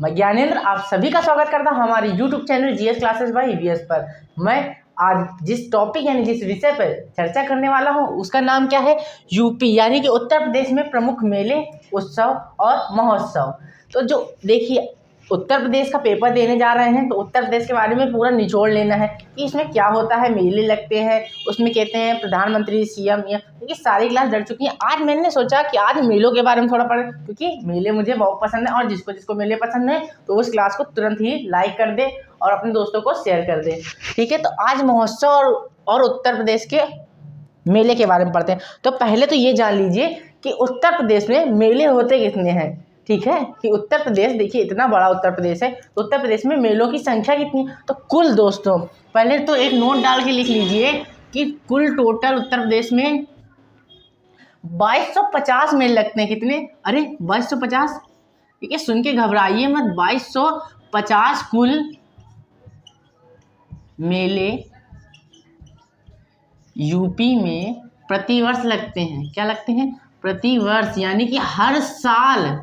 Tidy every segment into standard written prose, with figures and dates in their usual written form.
मैं ज्ञानेंद्र आप सभी का स्वागत करता हूं हमारे YouTube channel GS classes bye EVS पर। मैं आज जिस टॉपिक यानी जिस विषय पर चर्चा करने वाला हूं उसका नाम क्या है, यूपी यानी कि उत्तर प्रदेश में प्रमुख मेले, उत्सव और महोत्सव। तो जो देखिए, उत्तर प्रदेश का पेपर देने जा रहे हैं तो उत्तर प्रदेश के बारे में पूरा निचोड़ लेना है कि इसमें क्या होता है, मेले लगते हैं, उसमें कहते हैं प्रधानमंत्री, सीएम, ये सारी क्लास डर चुकी हैं। आज मैंने सोचा कि आज मेलों के बारे में थोड़ा पढ़ें, क्योंकि मेले मुझे बहुत पसंद है और जिसको जिसको मेले पसंद है तो उस क्लास को तुरंत ही लाइक कर दे और अपने दोस्तों को शेयर कर दे। ठीक है, तो आज महोत्सव और उत्तर प्रदेश के मेले के बारे में पढ़ते हैं। तो पहले तो ये जान लीजिए कि उत्तर प्रदेश में मेले होते कितने हैं। ठीक है, कि उत्तर प्रदेश देखिए इतना बड़ा उत्तर प्रदेश है, तो उत्तर प्रदेश में मेलों की संख्या कितनी है। तो कुल दोस्तों पहले तो एक नोट डाल के लिख लीजिए कि कुल टोटल उत्तर प्रदेश में 2250 मेले लगते हैं। कितने? अरे 2250। ठीक है, सुन के घबराइए मत, 2250 कुल मेले यूपी में प्रतिवर्ष लगते हैं। क्या लगते हैं? प्रतिवर्ष, यानी कि हर साल।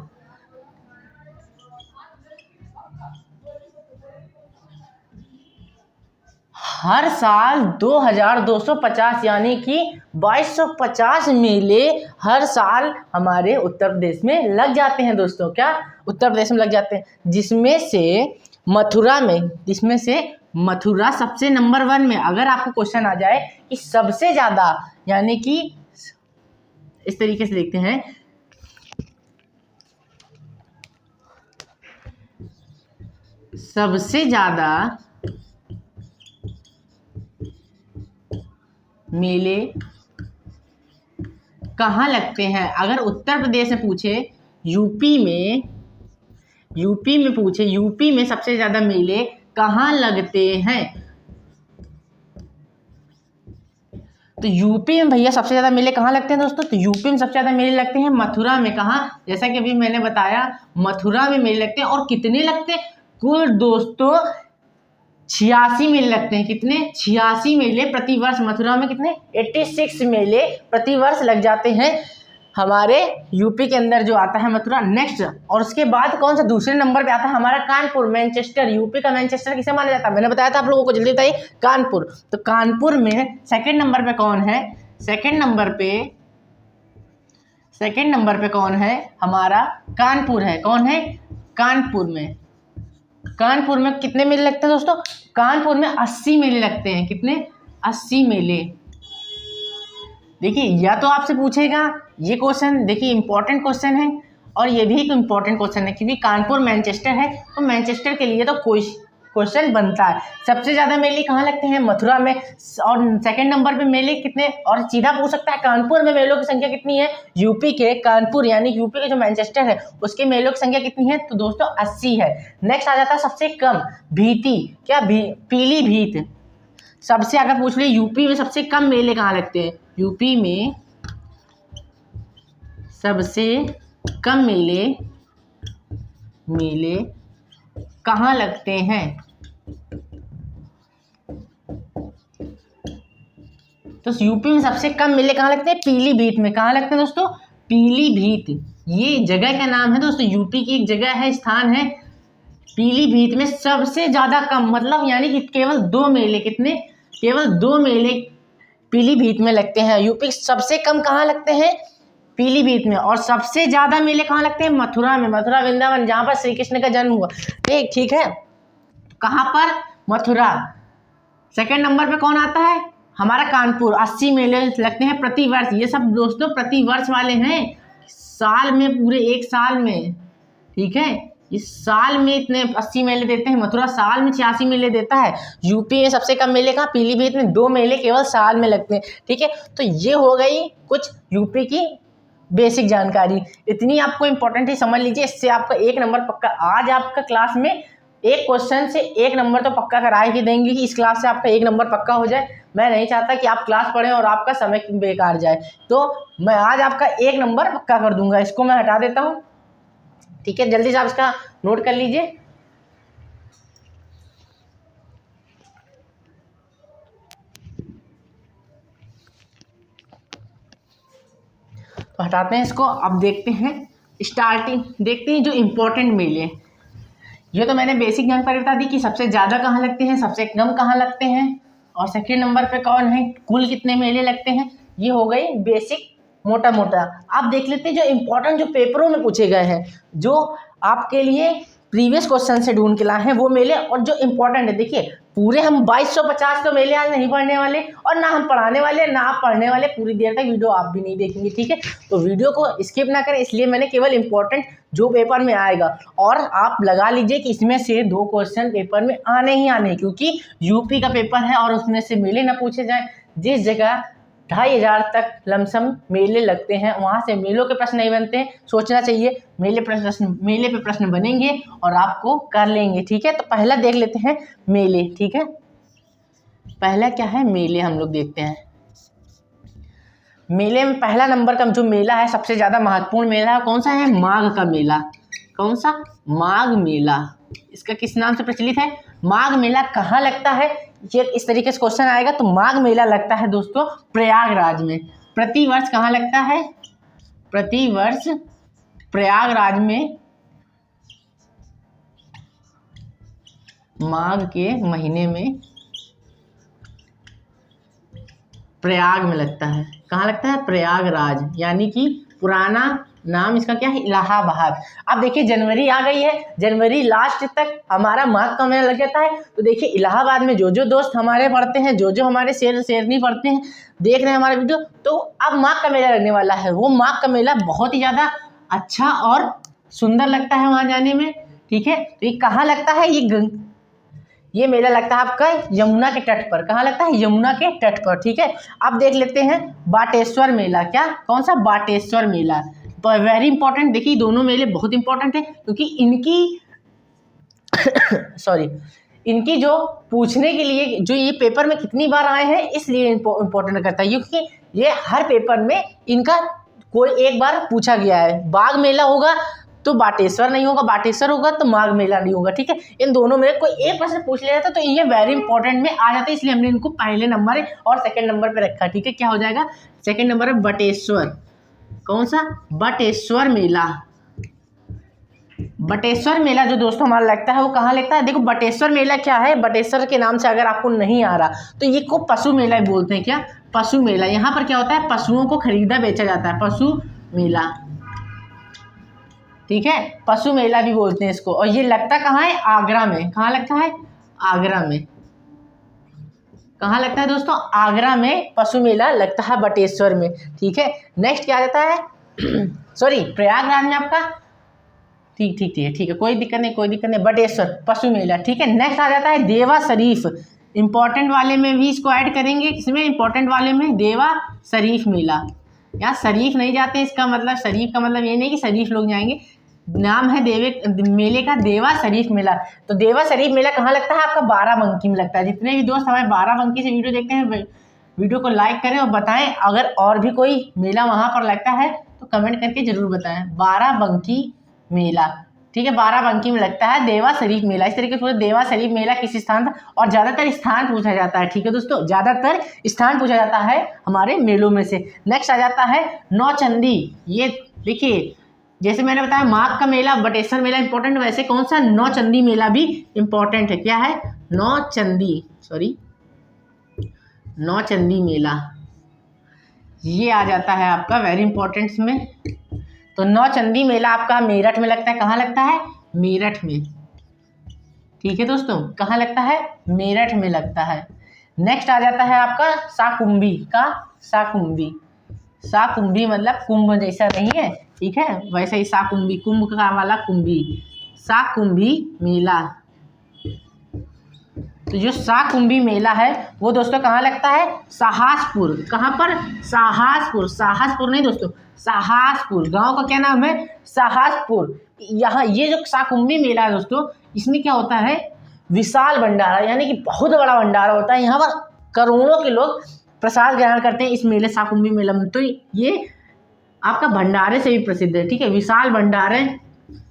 हर साल 2250 यानी कि 2250 मेले हर साल हमारे उत्तर प्रदेश में लग जाते हैं दोस्तों। क्या उत्तर प्रदेश में लग जाते हैं? जिसमें से मथुरा सबसे नंबर 1 में। अगर आपको क्वेश्चन आ जाए कि सबसे ज़्यादा, यानी कि इस तरीके से देखते हैं, सबसे ज़्यादा मेले कहाँ लगते हैं। अगर उत्तर प्रदेश में पूछे, यूपी में सबसे ज़्यादा मेले कहाँ लगते हैं, तो यूपी में भैया सबसे ज़्यादा मेले कहाँ लगते हैं दोस्तों? तो यूपी में सबसे ज़्यादा मेले लगते हैं मथुरा में। कहाँ? जैसा कि अभी मैंने बताया, मथुरा में मेले लगते हैं। और कितने लगते हैं? कुल दोस्तों 86 मेले लगते हैं। कितने? 86 मेले प्रतिवर्ष। मथुरा में कितने? 86 मेले प्रतिवर्ष लग जाते हैं हमारे यूपी के अंदर जो आता है मथुरा। नेक्स्ट, और उसके बाद कौन सा दूसरे नंबर पे आता है हमारा? कानपुर, मैनचेस्टर। यूपी का मैनचेस्टर किसे माना जाता है? मैंने बताया था आप लोगों को, जल्दी बताइए। कानपुर। तो कानपुर में सेकंड नंबर पे कौन है? सेकंड नंबर पे कौन है? हमारा कानपुर है। कौन है? कानपुर में कितने मेले लगते हैं दोस्तों? कानपुर में 80 मेले लगते हैं। कितने? 80 मेले। देखिए, या तो आपसे पूछेगा ये क्वेश्चन, देखिए इंपॉर्टेंट क्वेश्चन है, और ये भी एक इम्पॉर्टेंट क्वेश्चन है, क्योंकि कानपुर मैनचेस्टर है तो मैनचेस्टर के लिए तो कोई क्वेश्चन बनता है। सबसे ज़्यादा मेले कहाँ लगते हैं? मथुरा में। और सेकंड नंबर पे मेले कितने? और सीधा पूछ सकता है कानपुर में मेलों की संख्या कितनी है? यूपी के कानपुर यानी यूपी के जो मैनचेस्टर है उसके मेलों की संख्या कितनी है? तो दोस्तों 80 है। नेक्स्ट आ जाता है सबसे कम, भीती। क्या? पीलीभीत। सबसे अगर पूछ ले यूपी में सबसे कम मेले कहाँ लगते हैं, यूपी में सबसे कम मेले कहाँ लगते हैं? तो यूपी में सबसे कम मेले कहाँ लगते हैं? पीलीभीत में। कहाँ लगते हैं दोस्तों? पीलीभीत। ये जगह का नाम है दोस्तों, यूपी की एक जगह है, स्थान है। पीलीभीत में सबसे ज्यादा कम, मतलब यानी कि केवल 2 मेले। कितने? केवल 2 मेले पीलीभीत में लगते हैं। यूपी सबसे कम कहाँ लगते हैं? पीलीभीत में। और सबसे ज्यादा मेले कहाँ लगते हैं? मथुरा में। मथुरा वृंदावन, जहाँ पर श्री कृष्ण का जन्म हुआ। ठीक है, कहाँ पर? मथुरा। सेकंड नंबर पे कौन आता है? हमारा कानपुर। 80 मेले लगते हैं प्रतिवर्ष। ये सब दोस्तों प्रतिवर्ष वाले हैं, साल में, पूरे एक साल में। ठीक है, इस साल में इतने 80 मेले देते हैं। मथुरा साल में 86 मेले देता है। यूपी में सबसे कम मेले कहाँ? पीलीभीत में। 2 मेले केवल साल में लगते हैं। ठीक है, तो ये हो गई कुछ यूपी की बेसिक जानकारी। इतनी आपको इंपॉर्टेंट ही समझ लीजिए, इससे आपका 1 नंबर पक्का। आज आपका क्लास में एक क्वेश्चन से 1 नंबर तो पक्का करा ही देंगे कि इस क्लास से आपका 1 नंबर पक्का हो जाए। मैं नहीं चाहता कि आप क्लास पढ़ें और आपका समय बेकार जाए, तो मैं आज आपका 1 नंबर पक्का कर दूंगा। इसको मैं हटा देता हूँ। ठीक है, जल्दी से आप इसका नोट कर लीजिए। तो हटाते हैं इसको। अब देखते हैं जो इम्पोर्टेंट मेले। ये तो मैंने बेसिक जानकारी बता दी कि सबसे ज़्यादा कहाँ लगते हैं, सबसे कम कहाँ लगते हैं, और सेकंड नंबर पे कौन है, कुल कितने मेले लगते हैं। ये हो गई बेसिक मोटा मोटा। आप देख लेते हैं जो इम्पोर्टेंट जो पेपरों में पूछे गए हैं, जो आपके लिए प्रीवियस क्वेश्चन से ढूंढ के लाए हैं वो मेले, और जो इम्पोर्टेंट है। देखिए पूरे हम 2250 तो मेले आज नहीं पढ़ने वाले, और ना हम पढ़ाने वाले ना आप पढ़ने वाले, पूरी देर तक वीडियो आप भी नहीं देखेंगे, ठीक है। तो वीडियो को स्किप ना करें, इसलिए मैंने केवल इम्पोर्टेंट जो पेपर में आएगा, और आप लगा लीजिए कि इसमें से 2 क्वेश्चन पेपर में आने ही आने, क्योंकि यूपी का पेपर है और उसमें से मेले ना पूछे जाए। जिस जगह 2500 तक लमसम मेले लगते हैं वहाँ से मेलों के प्रश्न नहीं बनते हैं। सोचना चाहिए मेले पे प्रश्न बनेंगे और आपको कर लेंगे, ठीक है। तो पहला देख लेते हैं मेले, ठीक है। पहला क्या है, मेले हम लोग देखते हैं। मेले में पहला नंबर का जो मेला है, सबसे ज़्यादा महत्वपूर्ण मेला कौन सा है, माघ का मेला। कौन सा, माघ मेला। इसका किस नाम से प्रचलित है, माघ मेला। कहाँ लगता है, ये इस तरीके से क्वेश्चन आएगा। तो माघ मेला लगता है दोस्तों प्रयागराज में। प्रतिवर्ष कहाँ लगता है, प्रतिवर्ष प्रयागराज में माघ के महीने में प्रयाग में लगता है। कहाँ लगता है, प्रयागराज, यानी कि पुराना नाम इसका क्या है, इलाहाबाद। अब देखिए जनवरी आ गई है, जनवरी लास्ट तक हमारा माघ का मेला लग जाता है। तो देखिए इलाहाबाद में जो दोस्त हमारे पढ़ते हैं, जो हमारे शेरनी पढ़ते हैं, देख रहे हैं हमारा वीडियो, तो अब माघ का मेला लगने वाला है। वो माघ का मेला बहुत ही ज़्यादा अच्छा और सुंदर लगता है वहाँ जाने में, ठीक है। तो ये कहाँ लगता है, ये मेला लगता है आपका यमुना के तट पर। कहाँ लगता है, यमुना के तट पर, ठीक है। अब देख लेते हैं बाटेश्वर मेला। क्या, कौन सा, बाटेश्वर मेला। Very important. देखिए दोनों मेले बहुत इंपॉर्टेंट है, क्योंकि इनकी इनकी जो पूछने के लिए जो ये पेपर में कितनी बार आए हैं, इसलिए इंपॉर्टेंट करता है, क्योंकि ये हर पेपर में इनका कोई एक बार पूछा गया है। बाघ मेला होगा तो बाटेश्वर नहीं होगा, बाटेश्वर होगा तो माघ मेला नहीं होगा, ठीक है। इन दोनों में कोई एक प्रश्न पूछ लिया जाता तो ये वेरी इंपॉर्टेंट में आ जाता है, इसलिए हमने इनको पहले नंबर और सेकंड नंबर पे रखा, ठीक है। क्या हो जाएगा, सेकंड नंबर है बटेश्वर। कौन सा, बटेश्वर मेला। बटेश्वर मेला जो दोस्तों हमारा लगता है वो कहाँ लगता है, देखो बटेश्वर मेला क्या है, बटेश्वर के नाम से अगर आपको नहीं आ रहा तो ये को पशु मेला बोलते हैं। क्या, पशु मेला। यहाँ पर क्या होता है, पशुओं को खरीदा बेचा जाता है, पशु मेला, ठीक है। पशु मेला भी बोलते हैं इसको। और ये लगता कहाँ है, आगरा में। कहाँ लगता है, आगरा में। कहाँ लगता है दोस्तों, आगरा में पशु मेला लगता है, बटेश्वर में, ठीक है। नेक्स्ट क्या रहता है सॉरी प्रयागराज में आपका, ठीक है, कोई दिक्कत नहीं, बटेश्वर पशु मेला, ठीक है। नेक्स्ट आ जाता है देवा शरीफ। इंपॉर्टेंट वाले में भी इसको ऐड करेंगे, इसमें इंपॉर्टेंट वाले में देवा शरीफ मेला। यहाँ शरीफ नहीं जाते, इसका मतलब शरीफ का मतलब ये नहीं कि शरीफ लोग जाएंगे, नाम है मेले का देवा शरीफ मेला। तो देवा शरीफ मेला कहाँ लगता है, आपका बाराबंकी में लगता है। जितने भी दोस्त हमारे बाराबंकी से वीडियो देखते हैं, वीडियो को लाइक करें और बताएं अगर और भी कोई मेला वहाँ पर लगता है तो कमेंट करके जरूर बताएं। बाराबंकी मेला, ठीक है, बाराबंकी में लगता है देवा शरीफ मेला। इस तरीके से देवा शरीफ मेला किस स्थान पर, और ज़्यादातर स्थान पूछा जाता है, ठीक है दोस्तों, ज़्यादातर स्थान पूछा जाता है हमारे मेलों में से। नेक्स्ट आ जाता है नौचंदी। ये देखिए जैसे मैंने बताया माघ का मेला, बटेश्वर मेला इंपॉर्टेंट, वैसे कौन सा, नौचंदी मेला भी इंपॉर्टेंट है। क्या है, नौचंदी मेला, ये आ जाता है आपका वेरी इंपॉर्टेंट में। तो नौचंदी मेला आपका मेरठ में लगता है। कहाँ लगता है, मेरठ में, ठीक है दोस्तों, कहाँ लगता है, मेरठ में लगता है। नेक्स्ट आ जाता है आपका साकुंभी का, साकुंभी मतलब कुंभ जैसा नहीं है, ठीक है, वैसे ही साकुंभी, कुंभ का वाला कुंभी, साकुंभी मेला। तो जो साकुंभी मेला है वो दोस्तों कहाँ लगता है, साहसपुर। कहाँ पर, साहसपुर नहीं दोस्तों, साहसपुर गांव का क्या नाम है, साहसपुर। यहाँ ये जो साकुंभी मेला है दोस्तों, इसमें क्या होता है, विशाल भंडारा, यानी कि बहुत बड़ा भंडारा होता है। यहाँ पर करोड़ों के लोग प्रसाद ग्रहण करते हैं इस मेले साकुंभी मेला में। तो ये आपका भंडारे से भी प्रसिद्ध है, ठीक है। विशाल भंडारे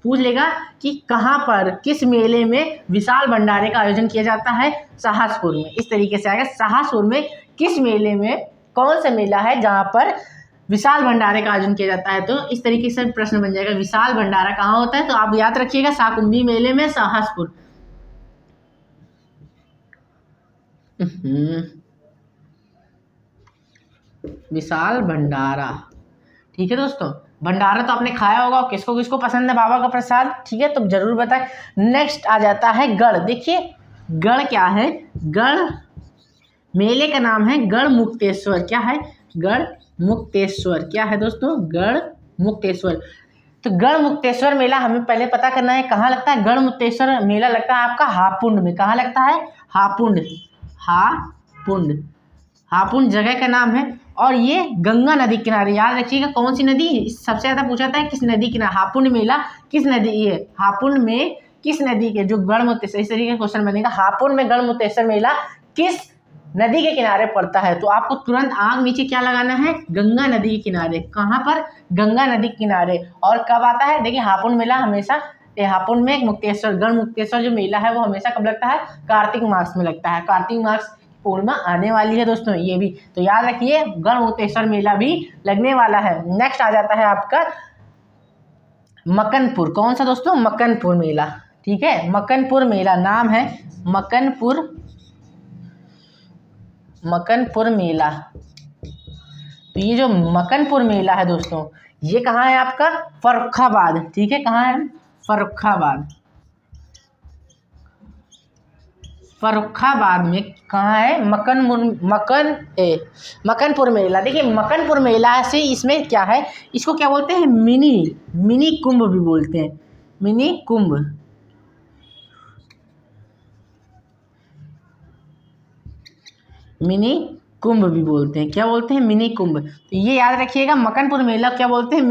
पूछ लेगा कि कहाँ पर, किस मेले में विशाल भंडारे का आयोजन किया जाता है, साहसपुर में। इस तरीके से आएगा, साहसपुर में किस मेले में, कौन सा मेला है जहाँ पर विशाल भंडारे का आयोजन किया जाता है। तो इस तरीके से प्रश्न बन जाएगा, विशाल भंडारा कहाँ होता है, तो आप याद रखिएगा शाकुंभी मेले में सहसपुर। विशाल भंडारा, ठीक है दोस्तों। भंडारा तो आपने खाया होगा, किसको किसको पसंद है बाबा का प्रसाद, ठीक है, तो जरूर बताएं। नेक्स्ट आ जाता है गढ़। देखिए गढ़ क्या है, गढ़ मेले का नाम है गढ़ मुक्तेश्वर। क्या है, गढ़ मुक्तेश्वर। क्या है दोस्तों, गढ़ मुक्तेश्वर। तो गढ़ मुक्तेश्वर मेला हमें पहले पता करना है कहाँ लगता है। गढ़ मुक्तेश्वर मेला लगता है आपका हापुड़ में। कहाँ लगता है, हापुड़, हापुड़, हापुड़ जगह का नाम है। और ये गंगा नदी किनारे, याद रखिएगा कौन सी नदी, सबसे ज्यादा पूछा था किस नदी किनारे, हापुड़ मेला किस नदी, ये हापुड़ में किस नदी के, जो गढ़ मुक्तेश्वर, इस तरीके का क्वेश्चन बनेगा, हापुड़ में गढ़ मुक्तेश्वर मेला किस नदी के किनारे पड़ता है। तो आपको तुरंत आग नीचे क्या लगाना है, गंगा नदी के किनारे। कहाँ पर, गंगा नदी के किनारे। और कब आता है, देखिए हापुड़ मेला हमेशा, हापुड़ में मुक्तेश्वर, गढ़ मुक्तेश्वर जो मेला है वो हमेशा कब लगता है, कार्तिक मास में लगता है। कार्तिक मास पूर्णिमा आने वाली है दोस्तों, ये भी तो याद रखिए, गढ़ मुक्तेश्वर मेला भी लगने वाला है। नेक्स्ट आ जाता है आपका मकनपुर। कौन सा दोस्तों, मकनपुर मेला, ठीक है, मकनपुर मेला नाम है, मकनपुर, मकनपुर मेला। तो ये जो मकनपुर मेला है दोस्तों, ये कहाँ है आपका, फर्रुखाबाद, ठीक है, कहाँ है, फर्रुखाबाद, फर्रुखाबाद में कहाँ है, मकनपुर मेला। देखिए मकनपुर मेला से, इसमें क्या है, इसको क्या बोलते हैं, मिनी कुंभ भी बोलते हैं, मिनी कुंभ, मिनी कुंभ भी बोलते हैं। क्या बोलते हैं, मिनी कुंभ। तो ये याद रखिएगा, मकनपुर मेला क्या बोलते हैं,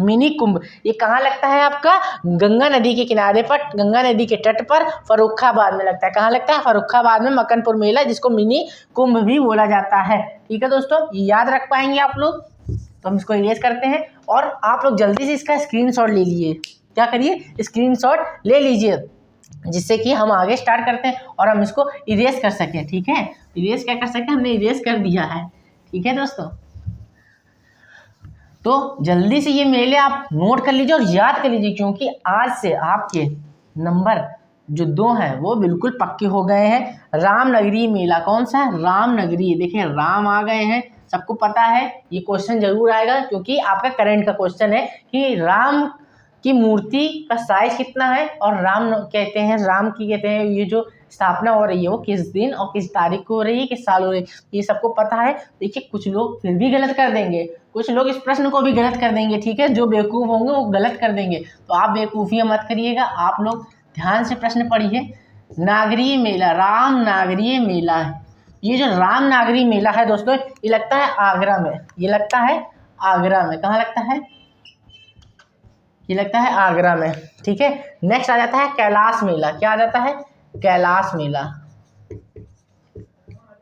मिनी कुंभ। ये कहाँ लगता है आपका, गंगा नदी के किनारे पर, गंगा नदी के तट पर, फर्रुखाबाद में लगता है। कहाँ लगता है, फर्रुखाबाद में मकनपुर मेला, जिसको मिनी कुंभ भी बोला जाता है। ठीक है दोस्तों, ये याद रख पाएंगे आप लोग। तो हम इसको इरेज करते हैं और आप लोग जल्दी से इसका स्क्रीनशॉट ले लीजिए। क्या करिए, स्क्रीनशॉट ले लीजिए, जिससे कि हम आगे स्टार्ट करते हैं और हम इसको इरेज कर सकें। ठीक है, इरेज क्या कर सकें, हमने इरेज कर दिया है। ठीक है दोस्तों, तो जल्दी से ये मेले आप नोट कर लीजिए और याद कर लीजिए, क्योंकि आज से आपके नंबर जो 2 हैं वो बिल्कुल पक्के हो गए हैं। रामनगरी मेला कौन सा है, रामनगरी। देखिए राम आ गए हैं, सबको पता है, ये क्वेश्चन जरूर आएगा, क्योंकि आपका करंट का क्वेश्चन है कि राम की मूर्ति का साइज कितना है, और राम कहते हैं, राम की कहते हैं, ये जो स्थापना हो रही है वो किस दिन और किस तारीख को हो रही है, किस साल हो रही है, ये सबको पता है। देखिए कुछ लोग फिर भी गलत कर देंगे, कुछ लोग इस प्रश्न को भी गलत कर देंगे। ठीक है, जो बेवकूफ़ होंगे वो गलत कर देंगे, तो आप बेवकूफ़ियाँ मत करिएगा, आप लोग ध्यान से प्रश्न पढ़िए। नागरी मेला, राम नागरी मेला है। ये जो राम नागरी मेला है दोस्तों, ये लगता है आगरा में, ये लगता है आगरा में। कहाँ लगता है, ये लगता है आगरा में। ठीक है, नेक्स्ट आ जाता है कैलाश मेला। क्या आ जाता है, कैलाश मेला,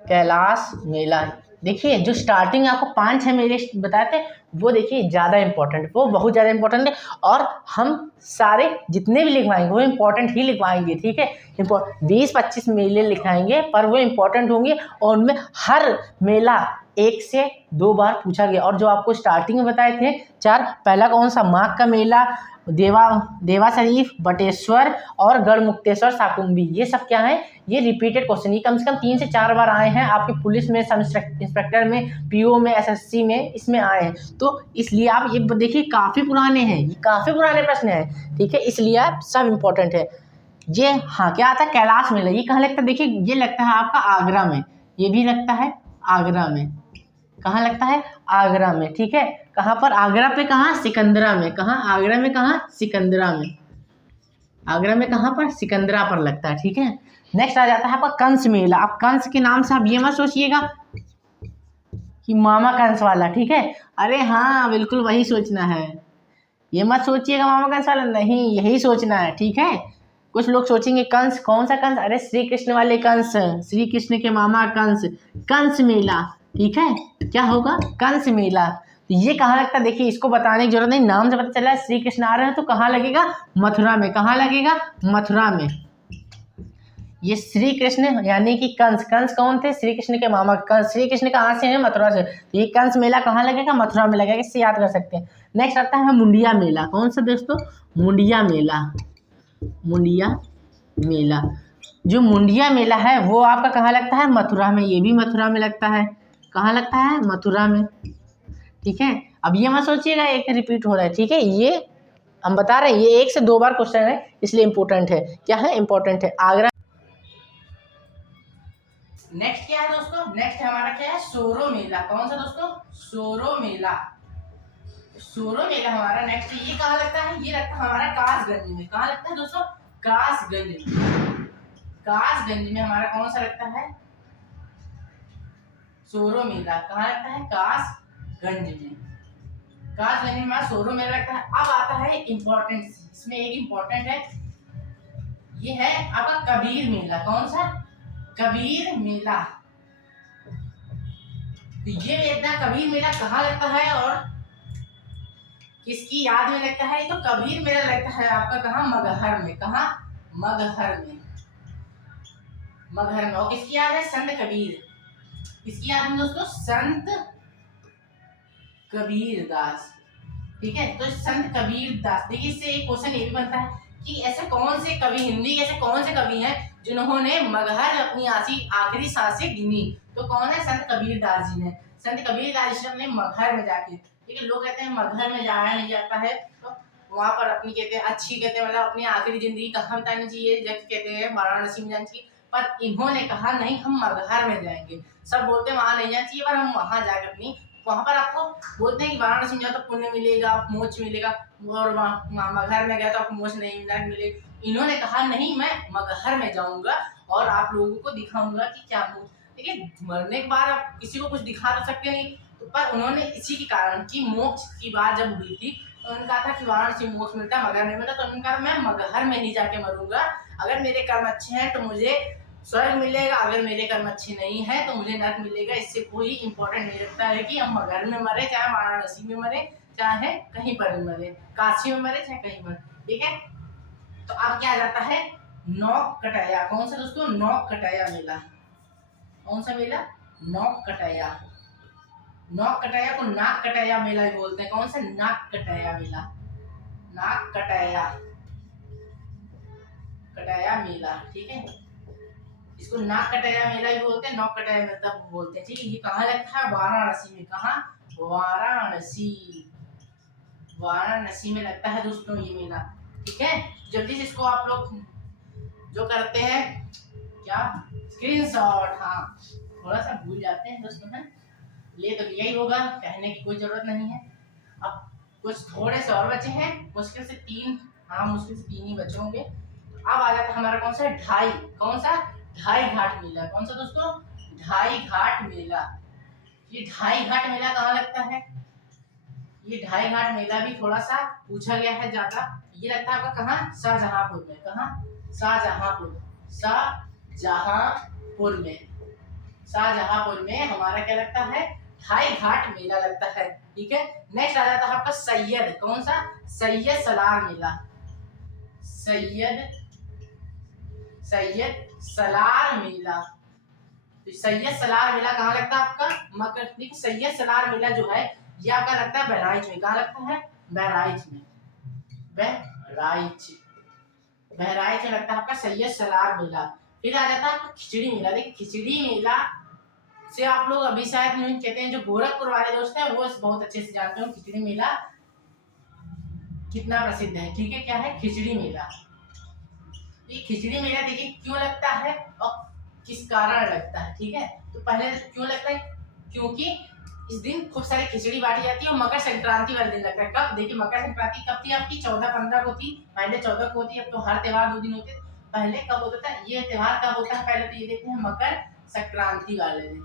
कैलाश मेला। देखिए जो स्टार्टिंग आपको 5-6 मेले बताए थे, वो देखिए ज़्यादा इंपॉर्टेंट, वो बहुत ज़्यादा इंपॉर्टेंट है, और हम सारे जितने भी लिखवाएंगे वो इंपॉर्टेंट ही लिखवाएंगे। ठीक है, 20-25 मेले लिखाएंगे, पर वो इंपॉर्टेंट होंगे, और उनमें हर मेला 1 से 2 बार पूछा गया। और जो आपको स्टार्टिंग में बताए थे 4, पहला कौन सा, माघ का मेला, देवा शरीफ, बटेश्वर और गढ़ मुक्तेश्वर, शाकुंभी, ये सब क्या है, ये रिपीटेड क्वेश्चन, ये कम से कम 3 से 4 बार आए हैं आपके पुलिस में, सब इंस्पेक्टर में, पीओ में, एसएससी में, इसमें आए हैं। तो इसलिए आप ये देखिए काफ़ी पुराने हैं, ये काफ़ी पुराने प्रश्न हैं। ठीक है, इसलिए आप सब इम्पोर्टेंट है ये। हाँ, क्या आता है, कैलाश मेला, ये कहाँ लगता है, देखिए ये लगता है आपका आगरा में, ये भी लगता है आगरा में। कहाँ लगता है, आगरा में। ठीक है, कहाँ पर, आगरा पे, कहाँ, सिकंदरा में। कहाँ, आगरा में, कहाँ, सिकंदरा में। आगरा में कहाँ पर, सिकंदरा पर लगता है। ठीक है, नेक्स्ट आ जाता है आपका कंस मेला। अब कंस के नाम से आप ये मत सोचिएगा कि मामा कंस वाला। ठीक है, अरे हाँ बिल्कुल वही सोचना है, ये मत सोचिएगा मामा कंस वाला, नहीं, यही सोचना है। ठीक है, कुछ लोग सोचेंगे कंस, कौन सा कंस, अरे श्री कृष्ण वाले कंस, श्री कृष्ण के मामा कंस, कंस मेला। ठीक है, क्या होगा, कंस मेला। तो ये कहाँ लगता है, देखिए इसको बताने की जरूरत नहीं, नाम से पता चला है श्री कृष्ण आ रहे हैं, तो कहाँ लगेगा, मथुरा में। कहाँ लगेगा, मथुरा में। ये श्री कृष्ण यानी कि कंस, कंस कौन थे? श्री कृष्ण के मामा कंस। श्री कृष्ण कहाँ से हैं? मथुरा से। तो ये कंस मेला कहाँ लगेगा? मथुरा में लगेगा, इससे याद कर सकते हैं। नेक्स्ट आता है मुंडिया मेला। कौन सा दोस्तों? मुंडिया मेला। मुंडिया मेला, जो मुंडिया मेला है वो आपका कहाँ लगता है? मथुरा में। ये भी मथुरा में लगता है। कहाँ लगता है? मथुरा में। ठीक है, अब ये मत सोचिएगा एक रिपीट हो रहा है, ठीक है, ये हम बता रहे हैं ये 1 से 2 बार क्वेश्चन है, इसलिए इंपॉर्टेंट है। क्या है? इंपॉर्टेंट है। आगरा। नेक्स्ट क्या है दोस्तों? नेक्स्ट हमारा क्या है? सोरो मेला। कौन सा दोस्तों? सोरो मेला। सोरो मेला हमारा नेक्स्ट, ये कहाँ लगता है? ये लगता है हमारा कासगंज में। कहाँ लगता है दोस्तों? कासगंज में। कासगंज में हमारा कौन सा लगता है? सोरो मेला। कहाँ लगता है? कासगंज में। कासगंज में हमारा सोरो मेला लगता है। अब आता है इम्पोर्टेंट, इसमें एक इम्पोर्टेंट है, ये है आपका कबीर मेला। कौन सा? कबीर मेला। तो ये देखना कबीर मेला कहाँ लगता है और किसकी याद में लगता है? तो कबीर मेला लगता है आपका कहाँ? मगहर में। कहाँ? मगहर में। मगहर में। और किसकी याद है? संत कबीर। किसकी याद में दोस्तों? संत कबीर दास। ठीक है, तो संत कबीर दास। देखिए इससे एक क्वेश्चन ये भी बनता है कि ऐसे कौन से कवि, हिंदी के ऐसे कौन से कवि हैं जिन्होंने मगहर अपनी आखिरी सांसें गिनी? तो कौन है? संत कबीर दास जी ने। संत कबीर दास जी ने मगहर में जाके, ठीक है, लोग कहते हैं मगहर में जाया नहीं जाता है, तो वहां पर अपनी कहते हैं अच्छी, कहते हैं मतलब अपनी आखिरी जिंदगी कहाँ बितानी चाहिए? जब कहते हैं वाराणसी में जानी चाहिए, पर इन्होंने कहा नहीं, हम मगहर में जाएंगे। सब बोलते हैं वहां नहीं जाना चाहिए, पर हम वहां जाकर अपनी, वहां पर आपको बोलते हैं कि वाराणसी में जाओ तो पुण्य मिलेगा, मोक्ष मिलेगा, और वहाँ मगहर में गया तो आपको मोक्ष नहीं मिलेगा। इन्होंने कहा नहीं, मैं मगहर में जाऊंगा और आप लोगों को दिखाऊंगा कि क्या मोक्ष। देखिए मरने के बाद आप किसी को कुछ दिखा तो सकते नहीं, तो पर उन्होंने इसी के कारण कि मोक्ष की बात जब हुई थी तो उन्होंने कहा था कि वाराणसी में मोक्ष मिलता है, मगहर नहीं मिलता, तो उन्होंने कहा मैं मगहर में नहीं जाके मरूंगा। अगर मेरे कर्म अच्छे हैं तो मुझे स्वर्ग मिलेगा, अगर मेरे कर्म अच्छे नहीं है तो मुझे नरक मिलेगा। इससे कोई इंपॉर्टेंट नहीं रखता है कि हम मगहर में मरे, चाहे वाराणसी में मरे, चाहे कहीं पर भी मरे, काशी में मरे, चाहे कहीं पर। ठीक है, तो अब क्या आ जाता है? नौक कटाया। कौन सा दोस्तों? नौक कटाया मेला। कौन सा मेला? नौक कटाया। नौक कटाया को नाक कटाया मेला भी बोलते हैं। कौन सा? नाक कटाया मेला। नाक कटाया, कटाया मेला। ठीक है, इसको नाक कटाया मेला भी बोलते हैं, नौक कटाया मेला तब बोलते हैं। ठीक है, ये कहाँ लगता है? वाराणसी में। कहाँ? वाराणसी। वाराणसी में लगता है दोस्तों ये मेला। ठीक है, जल्दी से इसको आप लोग जो करते हैं क्या? स्क्रीनशॉट। हाँ, थोड़ा सा भूल जाते हैं दोस्तों, है ले तो लिया ही होगा, कहने की कोई जरूरत नहीं है। अब कुछ थोड़े से और बचे हैं, मुश्किल से 3, हाँ मुश्किल से 3 ही बचे होंगे। अब आ जाता है हमारा कौन सा? ढाई। कौन सा? ढाई घाट मेला। कौन सा दोस्तों? ढाई घाट मेला। ये ढाई घाट मेला कहाँ लगता है? ये ढाई घाट मेला भी थोड़ा सा पूछा गया है ज्यादा। ये लगता है आपका कहाँ? शाहजहांपुर में। कहाँ? शाहजहांपुर। शाहजहांपुर में। शाहजहांपुर में हमारा क्या लगता है? ढाई घाट मेला लगता है। ठीक है, नेक्स्ट आ जाता है आपका सैयद। कौन सा? सैयद सलार मेला। सैयद सलार मेला। तो सैयद सलार मेला कहाँ लगता है आपका? मकर। सैयद सलार मेला जो है ये आपका लगता है बहराइच में। कहाँ लगता है? बहराइच में। बहराइच, बहराइच में लगता है आपका सैयद सलार मेला। फिर आ जाता है आपका खिचड़ी मेला। देखिए खिचड़ी मेला से आप लोग अभी शायद नहीं कहते हैं, जो गोरखपुर वाले दोस्त हैं वो बहुत अच्छे से जानते हो खिचड़ी मेला कितना प्रसिद्ध है। ठीक है, क्या है? खिचड़ी मेला। ये खिचड़ी मेला देखिए क्यों लगता है और किस कारण लगता है। ठीक है, तो पहले क्यों लगता है? क्योंकि इस दिन खूब सारी खिचड़ी बांटी जाती है और मकर संक्रांति वाले दिन लगता है। कब? देखिए मकर संक्रांति कब थी आपकी? 14-15 को थी। पहले 14 को होती, अब तो हर त्योहार 2 दिन होते। पहले कब होता था ये त्योहार? कब होता है पहले तो ये देखते हैं, मकर संक्रांति वाले दिन।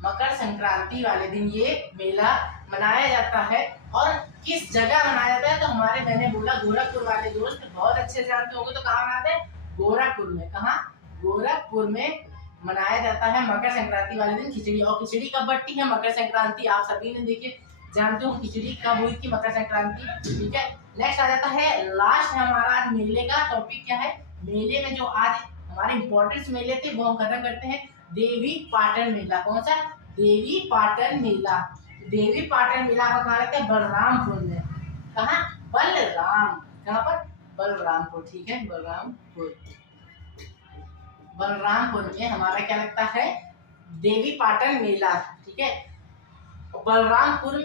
मकर संक्रांति वाले दिन ये मेला मनाया जाता है। और किस जगह मनाया जाता है? तो हमारे, मैंने बोला गोरखपुर वाले दोस्त बहुत अच्छे से जानते होंगे, तो कहाँ मनाते हैं? गोरखपुर में। कहाँ? गोरखपुर में मनाया जाता है मकर संक्रांति वाले दिन खिचड़ी। और खिचड़ी कब बढ़ती है? मकर संक्रांति। आप सभी ने देखिए जानते हो खिचड़ी कब हुई थी? मकर संक्रांति। ठीक है, नेक्स्ट आ जाता है लास्ट है हमारा आज मेले का टॉपिक क्या है? मेले में जो आज हमारे इंपॉर्टेंट मेले थे वो हम खत्म करते हैं। देवी पाटन मेला, कौन सा? देवी पाटन मेला। देवी पाटन मेला का कहाँ रहता है? बलरामपुर में। कहाँ? बलराम, कहाँ पर? बलरामपुर, ठीक है, बलरामपुर। बलरामपुर में हमारा क्या लगता है? देवी पाटन मेला, ठीक है। बलरामपुर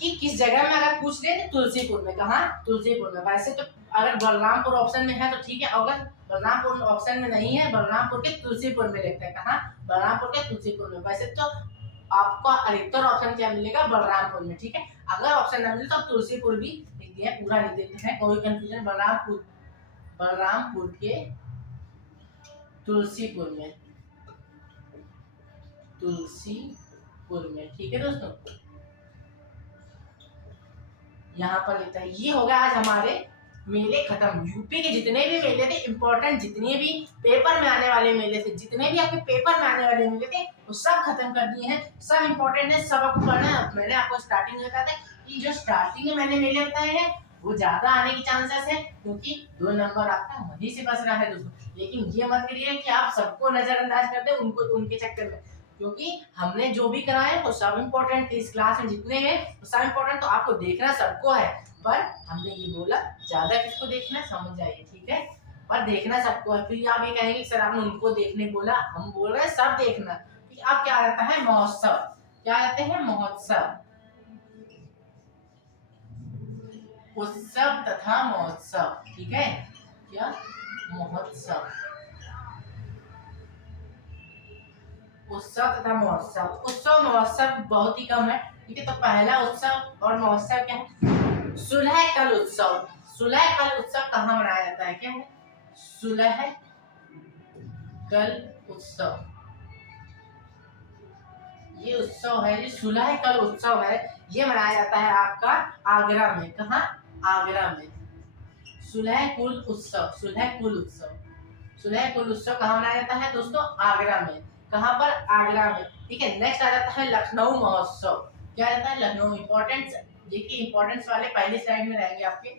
कि किस जगह में अगर पूछ रहे तो तुलसीपुर में। कहाँ? तुलसीपुर में। वैसे तो अगर बलरामपुर ऑप्शन में है तो ठीक है, अगर बलरामपुर ऑप्शन में नहीं है, बलरामपुर के तुलसीपुर में लिखता है। कहाँ? बलरामपुर के तुलसीपुर में। वैसे तो आपको अधिकतर ऑप्शन क्या मिलेगा? बलरामपुर में, ठीक है। अगर ऑप्शन न मिले तो आप तुलसीपुर भी लिख दिए, पूरा लिख देते हैं, कोई कंफ्यूजन। बलरामपुर, बलरामपुर के तुलसीपुर में, तुलसीपुर में, ठीक है दोस्तों। यहाँ पर लिखता है। ये होगा आज हमारे मेले खत्म। यूपी के जितने भी मेले थे इंपॉर्टेंट, जितने भी पेपर में आने वाले मेले थे, जितने भी आपके पेपर में आने वाले मेले थे वो सब खत्म कर दिए हैं। सब इंपॉर्टेंट है, सब आपको पढ़ना है। मैंने आपको स्टार्टिंग में बताया था कि जो स्टार्टिंग में मैंने मेले बताए हैं वो ज्यादा आने की चांसेस है, क्योंकि 2 नंबर आपका वहीं से बच रहा है दोस्तों। लेकिन ये मत करिए कि आप सबको नजरअंदाज कर दे, उनको उनके चक्कर में, क्योंकि हमने जो भी कराया वो सब इम्पोर्टेंट थे। इस क्लास में जितने हैं वो सब इम्पोर्टेंट, तो आपको देखना सबको है, पर हमने ये बोला ज्यादा किसको देखना, समझ जाइए, ठीक है। पर देखना सबको है। फिर आप ये कहेंगे सर आपने उनको देखने बोला, हम बोल रहे हैं सब देखना। अब क्या रहता है? महोत्सव। क्या रहते हैं? महोत्सव, उत्सव तथा महोत्सव, ठीक है। क्या? महोत्सव, उत्सव तथा महोत्सव। उत्सव महोत्सव बहुत ही कम है, ठीक है। तो पहला उत्सव और महोत्सव क्या है? सुलह कल उत्सव। सुलह कल उत्सव कहाँ मनाया जाता है? क्या है? सुलह कल उत्सव। ये उत्सव है, ये सुलह कल उत्सव है, ये मनाया जाता है आपका आगरा में। कहाँ? आगरा में। सुलह कुल उत्सव, सुलह कुल उत्सव, सुलह कुल उत्सव कहाँ मनाया जाता है दोस्तों? आगरा में। कहाँ पर? आगरा में, ठीक है। नेक्स्ट आ जाता है लखनऊ महोत्सव। क्या रहता है? लखनऊ। इंपॉर्टेंस देखिए, इंपॉर्टेंस वाले पहली स्लाइड में रहेंगे आपके।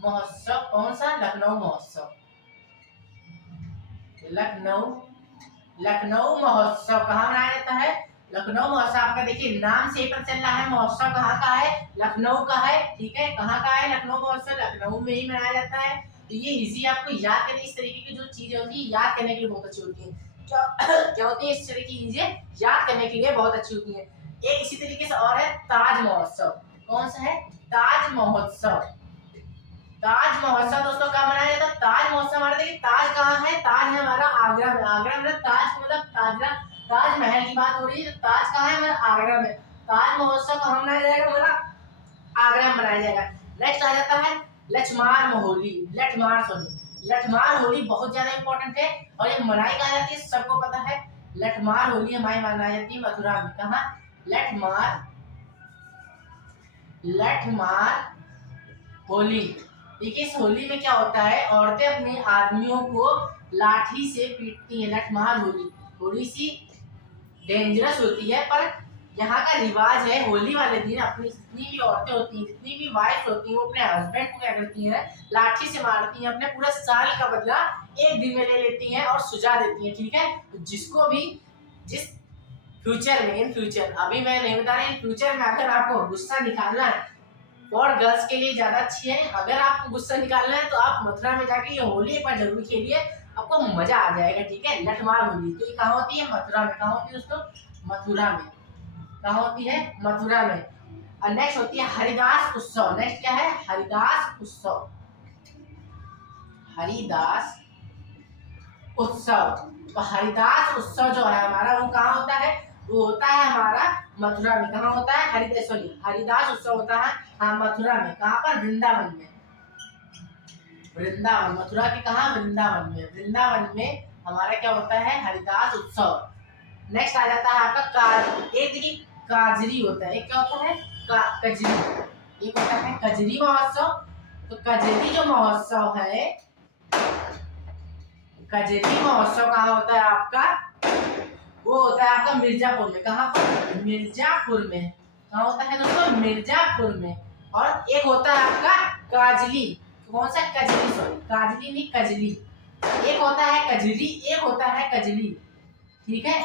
महोत्सव कौन सा? लखनऊ महोत्सव। लखनऊ, लखनऊ महोत्सव कहाँ मनाया जाता है? लखनऊ महोत्सव। आपका देखिए नाम से ही पता चल रहा है महोत्सव कहाँ का है, लखनऊ का है, ठीक है। कहाँ का है लखनऊ महोत्सव? लखनऊ में ही मनाया जाता है। तो ये इजी आपको याद करने, इस तरीके की जो चीजें होती है याद करने के लिए बहुत अच्छी होती है। क्या होती है? इस तरह की चीजें याद करने के लिए बहुत अच्छी होती है। एक इसी तरीके से और है ताज महोत्सव। कौन सा है? ताज महोत्सव। ताज महोत्सव दोस्तों कहाँ मनाया जाता है? ताज महोत्सव हमारा देखिए ताज कहाँ है? ताज है हमारा आगरा में। आगरा में ताज मतलब ताजरा, ताजमहल की बात हो रही है। तो ताज कहाँ है? हमारा आगरा में। ताज महोत्सव कहाँ मनाया जाएगा? हमारा आगरा में मनाया जाएगा। नेक्स्ट आ जाता है लठमार होली। लठमार होली, लठमार होली बहुत ज्यादा इंपॉर्टेंट है और ये मनाई कहाँ जाती है सबको पता है। लठमार होली हमारी मनाई जाती है मथुरा में। कहाँ? लठमार, लठमार होली। देखिए इस होली में क्या होता है, औरतें अपने आदमियों को लाठी से पीटती हैं। लठमार होली थोड़ी सी डेंजरस होती है, पर यहाँ का रिवाज है होली वाले दिन अपनी जितनी भी औरतें होती हैं, जितनी भी वाइफ होती हैं, वो अपने हस्बैंड को क्या करती हैं? लाठी से मारती हैं। अपने पूरा साल का बदला एक दिन में ले लेती हैं और सुझा देती हैं, ठीक है। तो जिसको भी जिस फ्यूचर में, इन फ्यूचर, अभी मैं नहीं बता रही, फ्यूचर में अगर आपको गुस्सा निकालना है, और गर्ल्स के लिए ज्यादा अच्छी है, अगर आपको गुस्सा निकालना है तो आप मथुरा में जाके ये होली एक बार जरूर खेलिए, आपको मजा आ जाएगा, ठीक है। लठमार होली तो ये कहाँ होती है? मथुरा में। कहाँ होती है दोस्तों? मथुरा में। कहाँ होती है? मथुरा में। और नेक्स्ट होती है हरिदास उत्सव। नेक्स्ट क्या है? हरिदास उत्सव। हरिदास उत्सव। तो हरिदास उत्सव जो है हमारा वो कहाँ होता है? वो होता है हमारा मथुरा में। कहाँ होता है? हरिदास उत्सव होता है हाँ मथुरा में। कहाँ पर? वृंदावन में। वृंदावन, मथुरा के कहाँ? वृंदावन में। वृंदावन में हमारा क्या होता है? हरिदास उत्सव। नेक्स्ट आ जाता है आपका एक देखिए काजरी होता है। एक क्या होता है? कजरी। एक होता है कजरी महोत्सव। तो कजरी जो महोत्सव है, कजरी महोत्सव कहाँ होता है आपका? वो होता है आपका मिर्जापुर में। कहाँ पर? मिर्जापुर में। कहाँ होता है दोस्तों? मिर्जापुर में। और एक होता है आपका काजली। कौन सा? कजली, सॉरी काजली नहीं कजली। एक होता है कजरी, एक होता है कजली, ठीक है।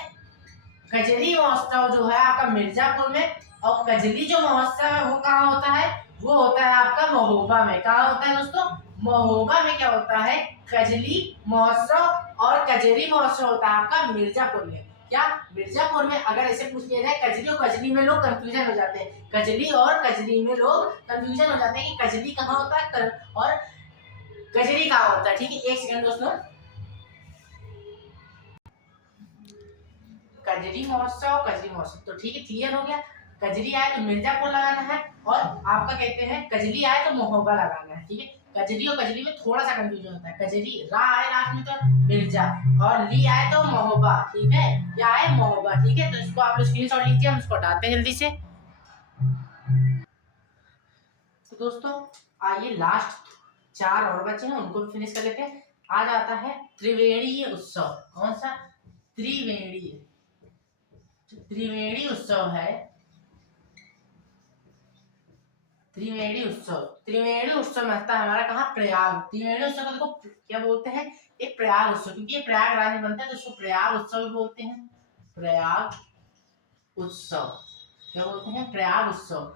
कजरी महोत्सव जो है आपका मिर्जापुर में, और कजली जो महोत्सव है वो कहाँ होता है, वो होता है आपका महोबा में। कहाँ होता है दोस्तों, महोबा में। क्या होता है, कजली महोत्सव और कजरी महोत्सव होता है आपका मिर्जापुर में। क्या, मिर्जापुर में। अगर ऐसे पूछ लिया जाए कजली और कजली में लोग कंफ्यूजन हो जाते हैं, कजली और कजली में लोग कंफ्यूजन हो जाते हैं कि कजली कहाँ होता है और कजरी कहाँ होता है, ठीक है। एक सेकंड दोस्तों, कजरी महोत्सव, कजरी महोत्सव, तो ठीक है, क्लियर हो गया। कजरी आए तो मिर्जापुर लगाना है, और आपका कहते हैं कजली आए तो महोबा लगाना है, ठीक है। कजरी और कजली में थोड़ा सा कंफ्यूजन होता है, कजरी रा आए लास्ट में तो मिर्जा, और ली आए तो महोबा, ठीक है। क्या आए, महोबा, ठीक है। तो इसको आप लोग स्क्रीनशॉट लीजिए, हम इसको हटाते हैं जल्दी से। तो दोस्तों आइए, लास्ट 4 और बचे हैं, उनको भी फिनिश कर लेते हैं। आज आता है त्रिवेणी उत्सव। कौन सा, त्रिवेणी। त्रिवेणी उत्सव है, त्रिवेणी उत्सव। त्रिवेणी उत्सव लगता है हमारा कहाँ, प्रयाग। त्रिवेणी उत्सव को देखो क्या बोलते हैं, एक प्रयाग उत्सव, क्योंकि ये प्रयागराज में बनता है तो इसको प्रयाग उत्सव भी बोलते हैं। प्रयाग उत्सव, क्या बोलते हैं, प्रयाग उत्सव।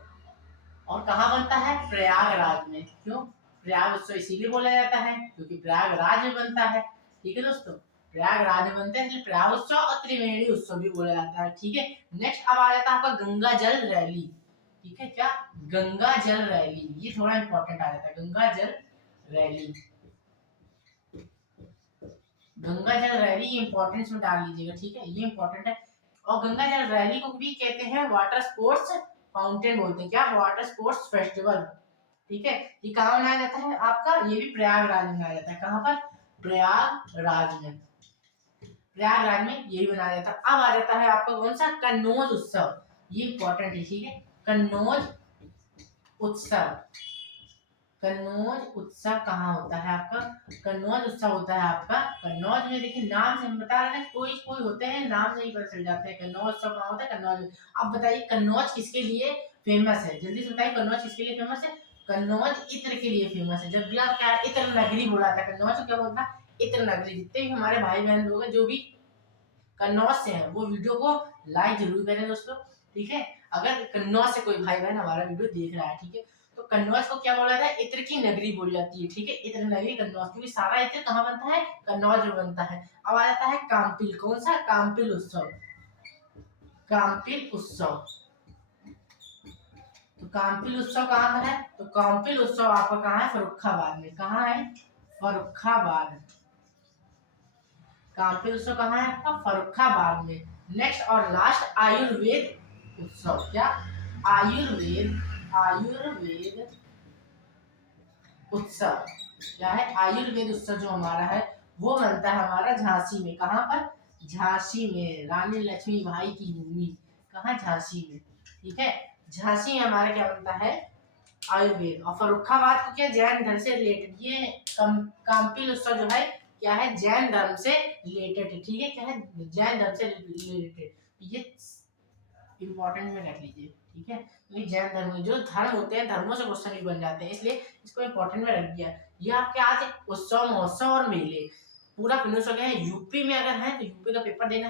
और कहाँ बनता है, प्रयागराज में। क्यों प्रयाग उत्सव इसीलिए बोला जाता है क्योंकि प्रयागराज में बनता है, ठीक है दोस्तों। प्रयागराज में बनता है इसलिए प्रयाग उत्सव और त्रिवेणी उत्सव भी बोला जाता है, ठीक है। नेक्स्ट अब आ जाता है आपका गंगा जल रैली, ठीक है। क्या, गंगा जल रैली, ये थोड़ा इंपॉर्टेंट आ जाता है, गंगा जल रैली। गंगा जल रैली इंपॉर्टेंस में डाल लीजिएगा, ठीक है, ये इंपॉर्टेंट है। और गंगा जल रैली को भी कहते हैं वाटर स्पोर्ट्स फाउंटेन बोलते हैं। क्या, वाटर स्पोर्ट्स फेस्टिवल, ठीक है। ये कहाँ मनाया जाता है आपका, ये भी प्रयागराज में मनाया जाता है। कहाँ पर, प्रयागराज में। प्रयागराज में ये भी मनाया जाता है। अब आ जाता है आपका कौन सा, कन्नौज उत्सव। ये इंपॉर्टेंट है, ठीक है। कन्नौज उत्सव, कन्नौज उत्सव कहाँ होता है आपका, कन्नौज उत्सव होता है आपका कन्नौज में। देखिए नाम से हम बता रहे हैं, कोई कोई होते हैं नाम से ही पता चल जाते हैं। कन्नौज उत्सव कहाँ होता है, कन्नौज। अब बताइए कन्नौज किसके लिए फेमस है, जल्दी से बताइए, कन्नौज किसके लिए फेमस है। कन्नौज इत्र के लिए फेमस है। जब भी आप क्या, इत्र नगरी बोला था, कन्नौज को क्या बोलता है, इत्र नगरी। जितने भी हमारे भाई बहन लोग हैं जो भी कन्नौज से हैं, वो वीडियो को लाइक जरूर करें दोस्तों, ठीक है। अगर कन्नौज से कोई भाई बहन हमारा वीडियो देख रहा है, ठीक है, तो कन्नौज को क्या बोला जाता है, इत्र की नगरी बोली जाती है, ठीक है। इत्र नगरी कन्नौज, क्योंकि सारा इत्र कहाँ बनता है, कन्नौज में बनता है। अब आ जाता है काम्पिल। कौन सा, काम्पिल उत्सव। काम्पिल उत्सव, तो काम्पिल उत्सव कहाँ का है, तो काम्पिल उत्सव आपका कहाँ है, फर्रुखाबाद में। कहाँ है, फर्रुखाबाद। काम्पिल उत्सव कहाँ है आपका, फर्रुखाबाद में। नेक्स्ट और लास्ट आयुर्वेद उत्सव। क्या, आयुर्वेद, आयुर्वेद उत्सव। क्या है, आयुर्वेद उत्सव जो हमारा है वो बनता है हमारा झांसी में। कहाँ पर, झांसी में, रानी लक्ष्मीबाई की भूमि। कहाँ, झांसी में, ठीक है। झांसी में हमारा क्या बनता है, आयुर्वेद। और फर्रुखाबाद को क्या, जैन धर्म से रिलेटेड। ये काम्पिल उत्सव जो है क्या है, जैन धर्म से रिलेटेड है, ठीक है। क्या है, जैन धर्म से रिलेटेड। ये इंपॉर्टेंट में रख लीजिए, ठीक है। क्योंकि जैन धर्म, जो धर्म होते हैं धर्मों से क्वेश्चन भी बन जाते हैं, इसलिए इसको इंपॉर्टेंट में रख दिया। ये आपके आज उत्सव, महोत्सव और मेले पूरा फिनिश हो गया है। यूपी में अगर है तो यूपी का पेपर देना है।